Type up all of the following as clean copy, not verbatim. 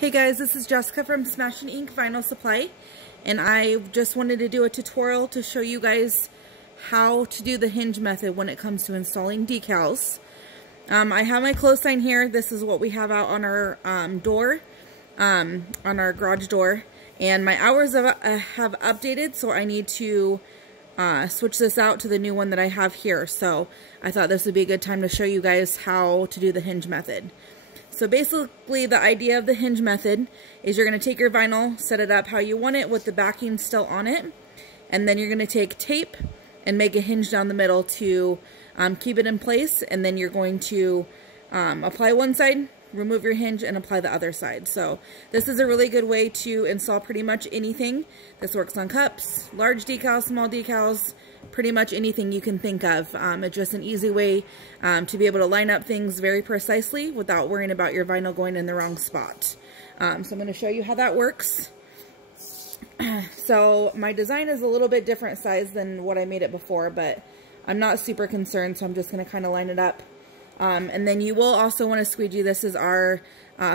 Hey guys, this is Jessica from Smashing Ink Vinyl Supply, and I just wanted to do a tutorial to show you guys how to do the hinge method when it comes to installing decals. I have my close sign here. This is what we have out on our door, on our garage door, and my hours have updated, so I need to switch this out to the new one that I have here. So I thought this would be a good time to show you guys how to do the hinge method. So basically the idea of the hinge method is you're going to take your vinyl, set it up how you want it with the backing still on it, and then you're going to take tape and make a hinge down the middle to keep it in place, and then you're going to apply one side, remove your hinge, and apply the other side. So this is a really good way to install pretty much anything. This works on cups, large decals, small decals, pretty much anything you can think of. It's just an easy way to be able to line up things very precisely without worrying about your vinyl going in the wrong spot. So I'm going to show you how that works. So my design is a little bit different size than what I made it before, but I'm not super concerned, so I'm just going to kind of line it up. And then you will also want to squeegee. This is our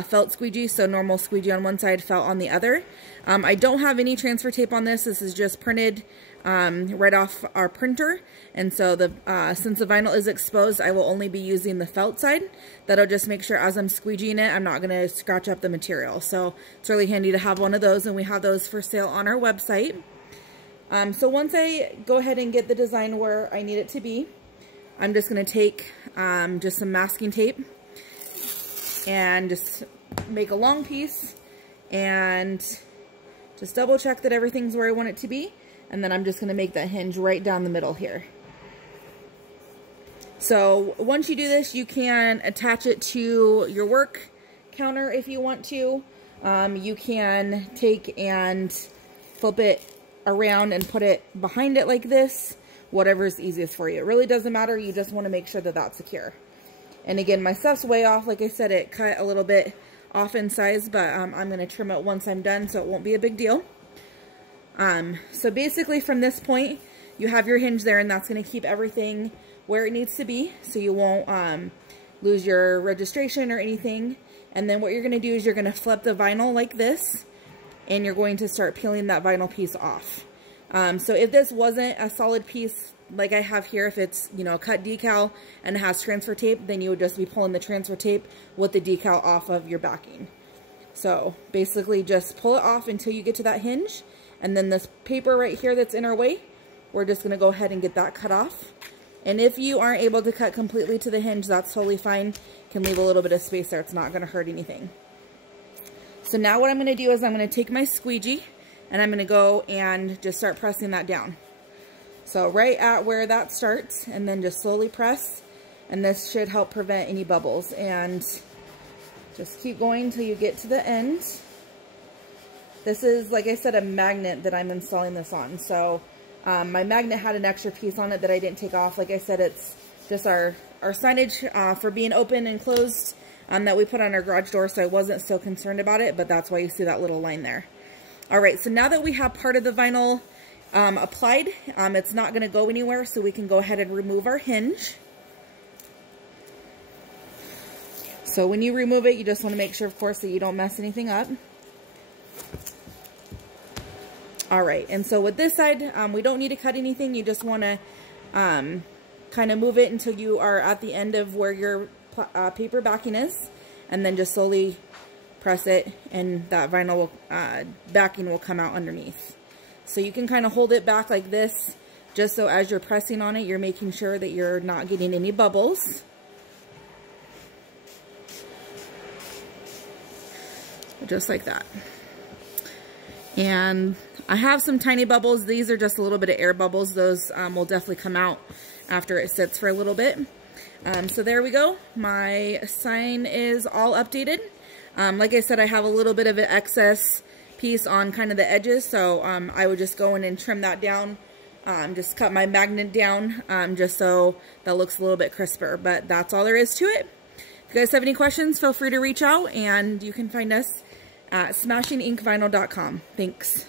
felt squeegee, so normal squeegee on one side, felt on the other. I don't have any transfer tape on this. This is just printed right off our printer, and so since the vinyl is exposed, I will only be using the felt side. That'll just make sure as I'm squeegeeing it, I'm not going to scratch up the material. So it's really handy to have one of those, and we have those for sale on our website. So once I go ahead and get the design where I need it to be, I'm just going to take just some masking tape and just make a long piece and just double check that everything's where I want it to be. And then I'm just going to make that hinge right down the middle here. So once you do this, you can attach it to your work counter if you want to. You can take and flip it around and put it behind it like this. Whatever's easiest for you. It really doesn't matter. You just want to make sure that that's secure. And again, my stuff's way off. Like I said, it cut a little bit off in size, but I'm going to trim it once I'm done, so it won't be a big deal. So basically from this point, you have your hinge there, and that's going to keep everything where it needs to be, so you won't lose your registration or anything. And then what you're going to do is you're going to flip the vinyl like this, and you're going to start peeling that vinyl piece off. So if this wasn't a solid piece like I have here, if it's, you know, cut decal and it has transfer tape, then you would just be pulling the transfer tape with the decal off of your backing. So basically just pull it off until you get to that hinge, and then this paper right here that's in our way, we're just going to go ahead and get that cut off. And if you aren't able to cut completely to the hinge, that's totally fine. You can leave a little bit of space there. It's not going to hurt anything. So now what I'm going to do is I'm going to take my squeegee, and I'm going to go and just start pressing that down. So right at where that starts, and then just slowly press, and this should help prevent any bubbles. And just keep going until you get to the end. This is, like I said, a magnet that I'm installing this on. So my magnet had an extra piece on it that I didn't take off. Like I said, it's just our signage for being open and closed that we put on our garage door, so I wasn't so concerned about it, but that's why you see that little line there. Alright, so now that we have part of the vinyl applied, it's not going to go anywhere, so we can go ahead and remove our hinge. So when you remove it, you just want to make sure, of course, that you don't mess anything up. Alright, and so with this side, we don't need to cut anything. You just want to kind of move it until you are at the end of where your paper backing is, and then just slowly press it, and that vinyl backing will come out underneath. So you can kind of hold it back like this, just so as you're pressing on it, you're making sure that you're not getting any bubbles. Just like that. And I have some tiny bubbles. These are just a little bit of air bubbles. Those will definitely come out after it sits for a little bit. So there we go. My sign is all updated. Like I said, I have a little bit of an excess piece on kind of the edges, so I would just go in and trim that down. Just cut my magnet down just so that looks a little bit crisper, but that's all there is to it. If you guys have any questions, feel free to reach out, and you can find us at smashinginkvinyl.com. Thanks.